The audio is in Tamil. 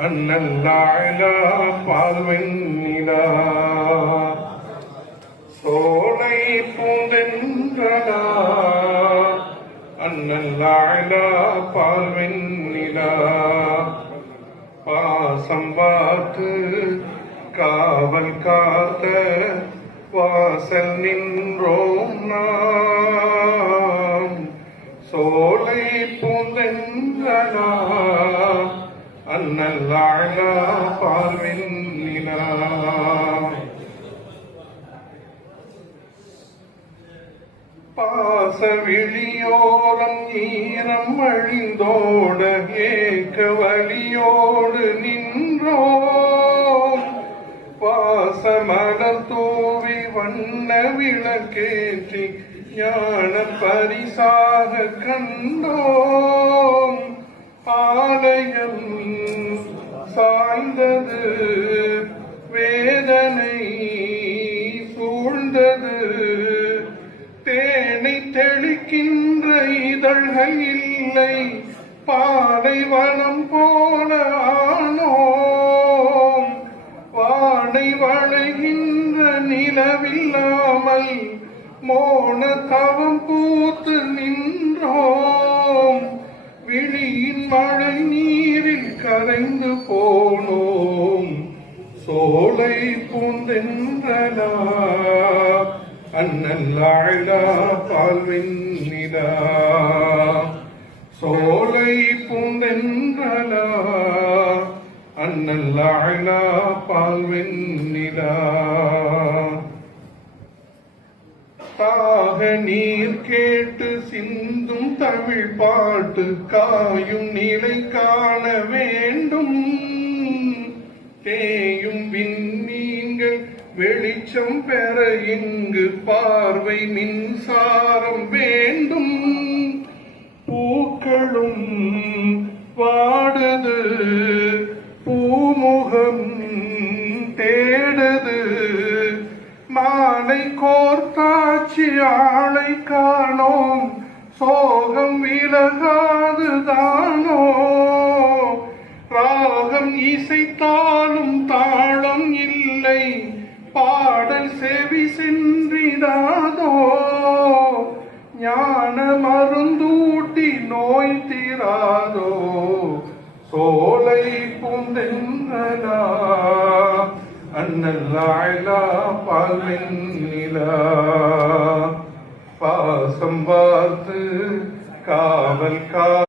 அண்ணல்லாயிலா பால்வெண்ணிலா சோலை பூந்தென்றலா அண்ணல்லாயிலா பால்வெண்ணிலா பாசம் பார்த்து காவல் காத்த வாசல் நின்றோம் நாம் சோலை பூந்தென்றலா அண்ணல்லாயிலா பால்வெண்ணிலா பாச விழியோரம் ஈரம் அழிந்தோட ஏக்க வழியோடு நின்றோம் பாச மலர் தூவி வண்ண விளக்கேற்றி ஞான பரிசாக கண்டோம் ஆலயம் சாய்ந்தது வேதனை சூழ்ந்தது தேனை தெளிக்கின்ற இதழ்கள் இல்லை பாலைவனம் போல ஆனோம் வானை வளைகின்ற நிலவில்லாமல் மோன தவம் பூத்து நின்றோம் விழியின் மழை நீரில் கரைந்து போனோம் சோலை பூந்தென்றலா அண்ணல்லாயிலா பால்வெண்ணிலா சோலை பூந்தென்றலா அண்ணல்லாயிலா பால்வெண்ணிலா தாக நீர் கேட்டு சிந்தும் தமிழ் பாட்டு காயும் நிலை காண வேண்டும் தேயும் விண்மீன்கள் வெளிச்சம் பெற இங்கு பார்வை மின்சாரம் வேண்டும் பூக்களும் வாடுது பூமுகம் தேடுது மாலை கோர்த்தாச்சி ஆளை காணோம் சோகம் விலகாதுதானோ ராகம் இசைத்தாலும் தாளம் இல்லை பாடல் செவி சென்றிடாதோ ஞான மருந்தூட்டி நோய் தீராதோ சோலை பூந்தென்றலா அண்ணல்லாயிலா பால்வெண்ணிலா பாசம் பார்த்து காவல்